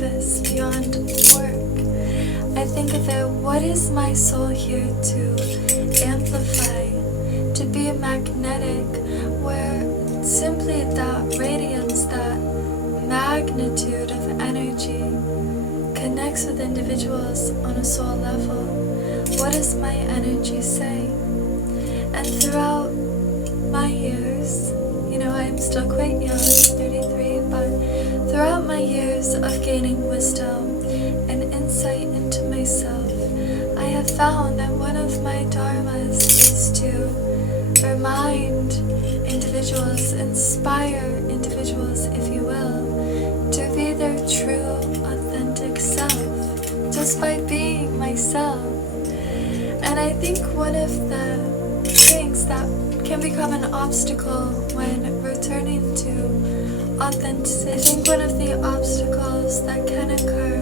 service, beyond work. I think of it, what is my soul here to amplify, to be magnetic, where simply that radiance, that magnitude of energy connects with individuals on a soul level. What does my energy say? And throughout my years, I'm still quite young, 33, but throughout my years of gaining wisdom and insight into myself, I have found that one of my dharmas is to remind individuals, inspire individuals, if you will, to be their true, authentic self, just by being myself. And I think one of the things that can become an obstacle when returning to authenticity, I think one of the obstacles that can occur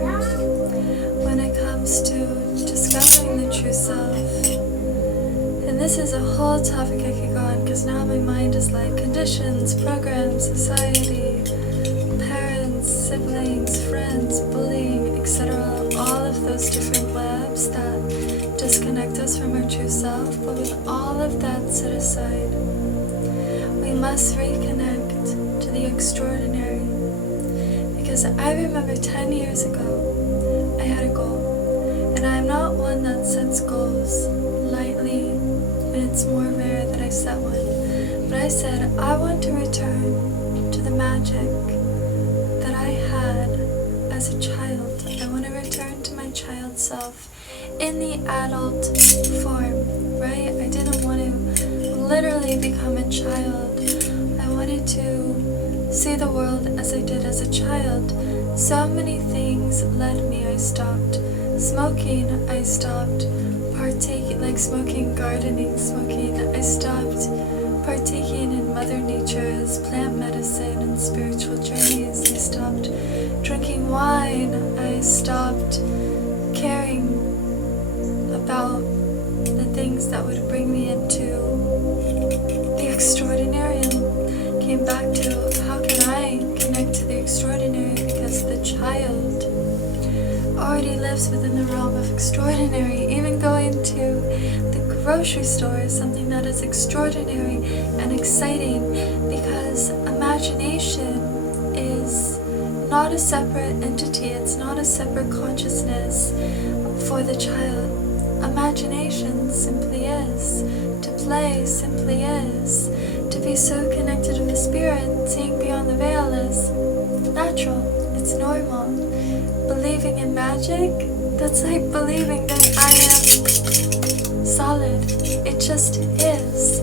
when it comes to discovering the true self, and this is a whole topic I could go on because now my mind is like conditions, programs, society, parents, siblings, friends, bullying, etc. All of those different webs that disconnect us from our true self. But with all of that set aside, we must reconnect to the extraordinary. Because I remember 10 years ago, I had a goal. And I'm not one that sets goals lightly, and it's more rare that I set one. But I said, I want to return to the magic that I had as a child. I want to return to my child self in the adult form, right? I didn't want to literally become a child. I wanted to see the world as I did as a child. So many things led me. I stopped smoking, I stopped partaking, like smoking, gardening, smoking. I stopped partaking in Mother Nature's plant medicine and spiritual journeys. I stopped drinking wine. I stopped caring about the things that would bring me into the extraordinary, and came back to how can I connect to the extraordinary, because the child already lives within the realm of extraordinary. Even going to the grocery store is something that is extraordinary and exciting, because imagination is not a separate entity, it's not a separate consciousness for the child. Imagination simply is. To play simply is. To be so connected with the spirit, seeing beyond the veil is natural. It's normal. Believing in magic, that's like believing that I am solid. It just is.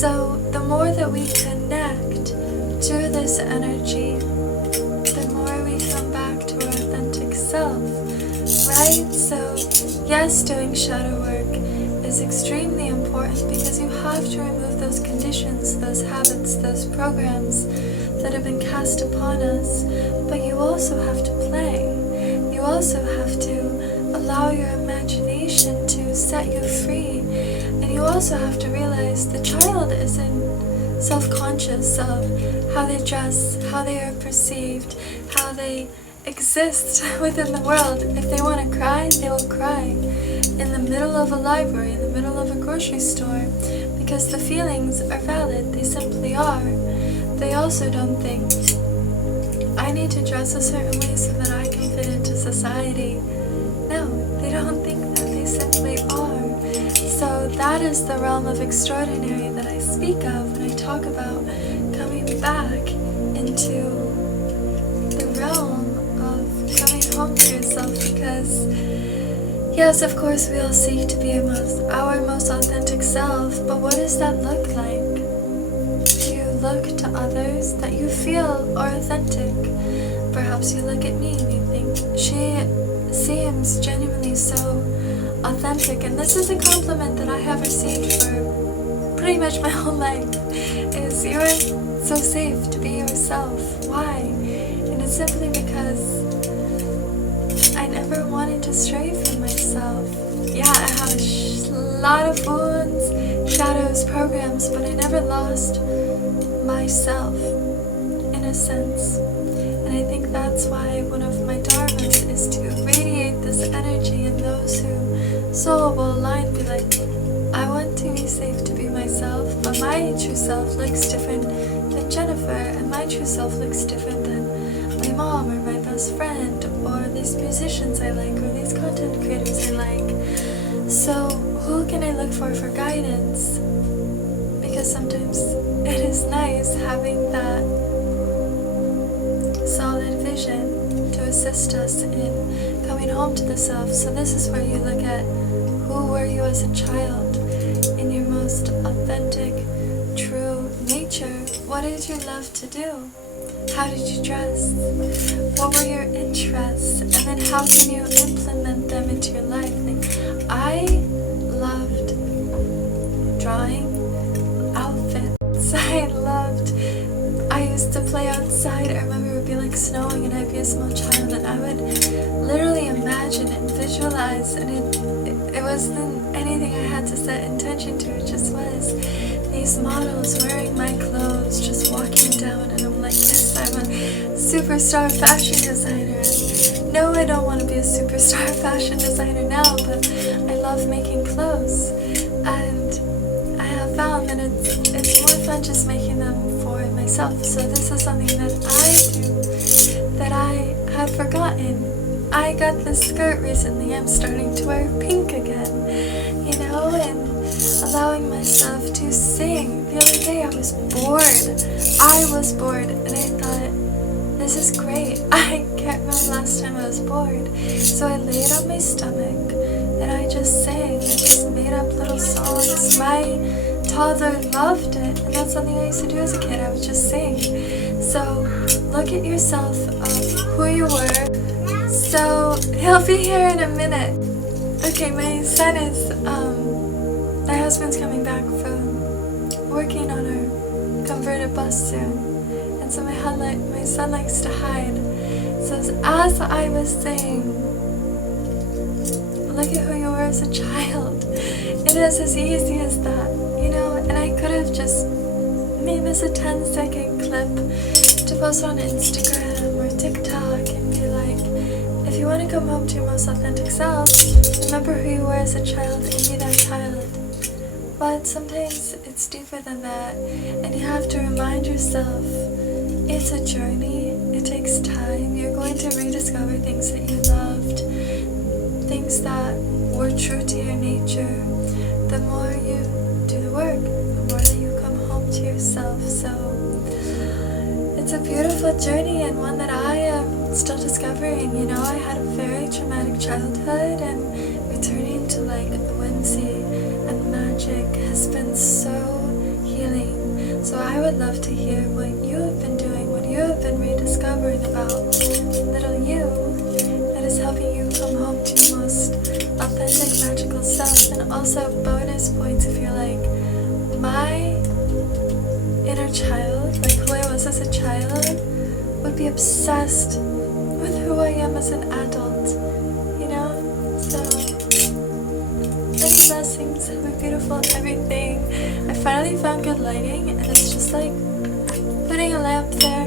So the more that we connect to this energy, the more we come back to our authentic self, right? So yes, doing shadow work is extremely important, because you have to remove those conditions, those habits, those programs that have been cast upon us. But you also have to play. You also have to allow your imagination to set you free. And you also have to realize the child isn't self-conscious of how they dress, how they are perceived, how they exist within the world. If they want to cry, they will cry in the middle of a library, in the middle of a grocery store, because the feelings are valid. They simply are. They also don't think, I need to dress a certain way so that I can fit into society. No, they don't think that. They simply are. So that is the realm of extraordinary that I speak of when I talk about coming back into the realm coming home to yourself. Because yes, of course we all seek to be our most authentic self, but what does that look like? Do you look to others that you feel are authentic? Perhaps you look at me and you think, she seems genuinely so authentic, and this is a compliment that I have received for pretty much my whole life, is you're so safe to be yourself. Why? And it's simply because I never wanted to stray from myself. Yeah, I have a lot of wounds, shadows, programs, but I never lost myself, in a sense. And I think that's why one of my dharmas is to radiate this energy, and those who soul will align, be like, I want to be safe to be myself, but my true self looks different than Jennifer, and my true self looks different than my mom or my best friend, or these musicians I like, or these content creators I like. So who can I look for guidance? Because sometimes it is nice having that solid vision to assist us in coming home to the self. So this is where you look at who were you as a child in your most authentic, true nature. What did you love to do? How did you dress? What were your interests? And then how can you implement them into your life? Like, I loved drawing outfits. I used to play outside. I remember it would be like snowing and I'd be a small child, and I would literally imagine and visualize, and it wasn't anything I had to set intention to. It just was these models wearing my clothes, just walking down, and I'm like, yes, I'm a superstar fashion designer. And no, I don't want to be a superstar fashion designer now, but I love making clothes, and I have found that it's more fun just making them for myself. So this is something that I do that I have forgotten. I got this skirt recently. I'm starting to wear pink again, and allowing myself to sing. The other day I was bored, and I thought, this is great. I can't remember last time I was bored. So I laid on my stomach and I just sang. I just made up little songs. My toddler loved it, and that's something I used to do as a kid. I would just sing. So look at yourself of who you were. So he'll be here in a minute. Okay, my son is, my husband's coming back from working on our converted bus soon. And so my son likes to hide. So as I was saying, look at who you were as a child. It is as easy as that, and I could have just made this a 10-second clip to post on Instagram or TikTok and be like, if you want to come home to your most authentic self, remember who you were as a child and be that child. But sometimes it's deeper than that, and you have to remind yourself, it's a journey, it takes time. You're going to rediscover things that you loved, things that were true to your nature. The more you do the work, the more that you come home to yourself. So it's a beautiful journey, and one that I am still discovering. I had a very traumatic childhood, and returning to like the whimsy and magic has been so healing. So I would love to hear what you have been doing, what you have been rediscovering about little you that is helping you come home to your most authentic, magical self. And also bonus points if you're like, my inner child, like who I was as a child, would be obsessed with who I am as an adult, So many blessings. Have a beautiful everything. I finally found good lighting, and it's just like putting a lamp there